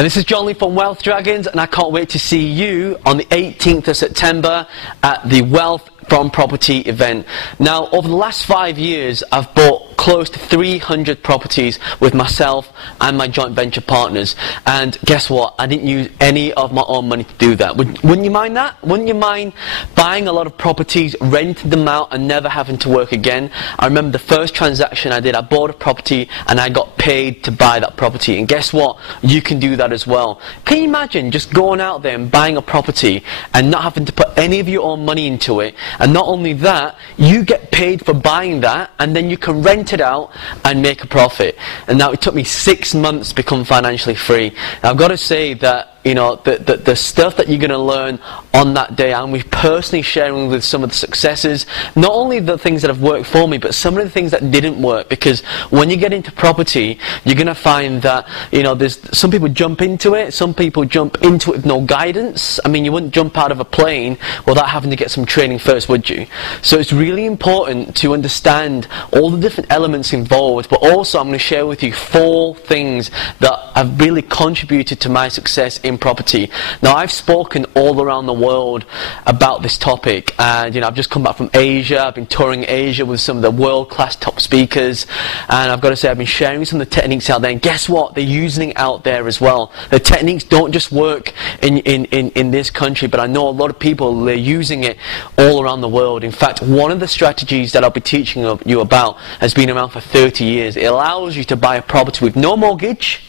This is John Lee from Wealth Dragons, and I can't wait to see you on the 18th of September at the Wealth from Property event. Now, over the last 5 years, I've bought close to 300 properties with myself and my joint venture partners. And guess what? I didn't use any of my own money to do that. Wouldn't you mind that? Wouldn't you mind buying a lot of properties, renting them out, and never having to work again? I remember the first transaction I did, I bought a property and I got paid to buy that property. And guess what? You can do that as well. Can you imagine just going out there and buying a property and not having to put any of your own money into it? And not only that, you get paid for buying that, and then you can rent it out and make a profit. And now it took me 6 months to become financially free. Now, I've got to say that the stuff that you're going to learn on that day, I'm personally sharing with some of the successes, not only the things that have worked for me, but some of the things that didn't work. Because when you get into property, you're going to find that there's some people jump into it, some people jump into it with no guidance. I mean, you wouldn't jump out of a plane without having to get some training first, would you? So it's really important to understand all the different elements involved, but also I'm going to share with you 4 things that have really contributed to my success in property. Now, I've spoken all around the world about this topic, and I've just come back from Asia. I've been touring Asia with some of the world-class top speakers, and I've got to say, I've been sharing some of the techniques out there, and guess what? They're using it out there as well. The techniques don't just work in this country, but I know a lot of people, they're using it all around the world. In fact, one of the strategies that I'll be teaching you about has been around for 30 years. It allows you to buy a property with no mortgage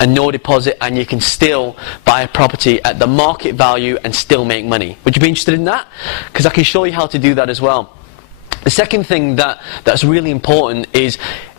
and no deposit, and you can still buy a property at the market value and still make money. Would you be interested in that? Because I can show you how to do that as well. The second thing that's really important is,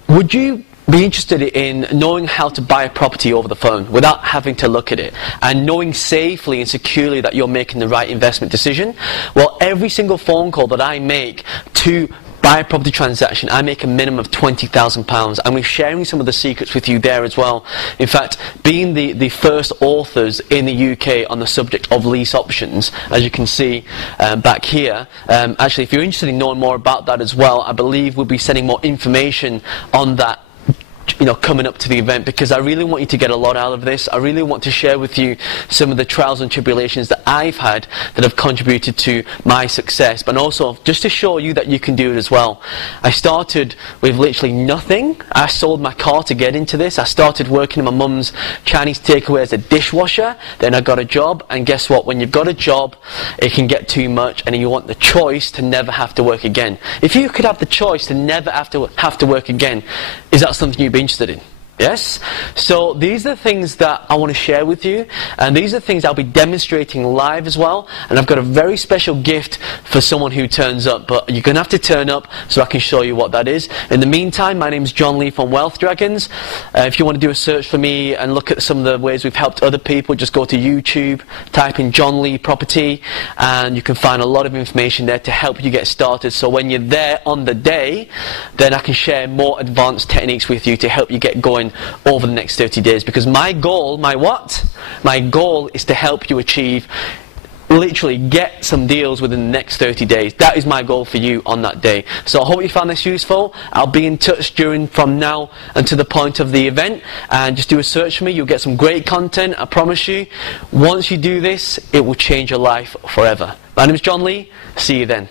would you be interested in knowing how to buy a property over the phone without having to look at it, and knowing safely and securely that you're making the right investment decision? Well, every single phone call that I make to buy a property transaction, I make a minimum of £20,000, and we're sharing some of the secrets with you there as well. In fact, being the first authors in the UK on the subject of lease options, as you can see back here, actually, if you're interested in knowing more about that as well, I believe we'll be sending more information on that coming up to the event, because I really want you to get a lot out of this. I really want to share with you some of the trials and tribulations that I've had that have contributed to my success, but also just to show you that you can do it as well. I started with literally nothing. I sold my car to get into this. I started working in my mum's Chinese takeaway as a dishwasher. Then I got a job, and guess what? When you've got a job, it can get too much, and you want the choice to never have to work again. If you could have the choice to never have to work again, is that something you'd be interested in? Yes? So these are the things that I want to share with you, and these are the things I'll be demonstrating live as well. And I've got a very special gift for someone who turns up, but you're going to have to turn up so I can show you what that is. In the meantime, my name is John Lee from Wealth Dragons. If you want to do a search for me and look at some of the ways we've helped other people, just go to YouTube, type in John Lee Property, and you can find a lot of information there to help you get started. So when you're there on the day, then I can share more advanced techniques with you to help you get going over the next 30 days. Because my goal, my goal is to help you achieve, literally get some deals within the next 30 days. That is my goal for you on that day. So I hope you found this useful. I'll be in touch from now until the point of the event, and just do a search for me. You'll get some great content, I promise you. Once you do this, it will change your life forever. My name is John Lee. See you then.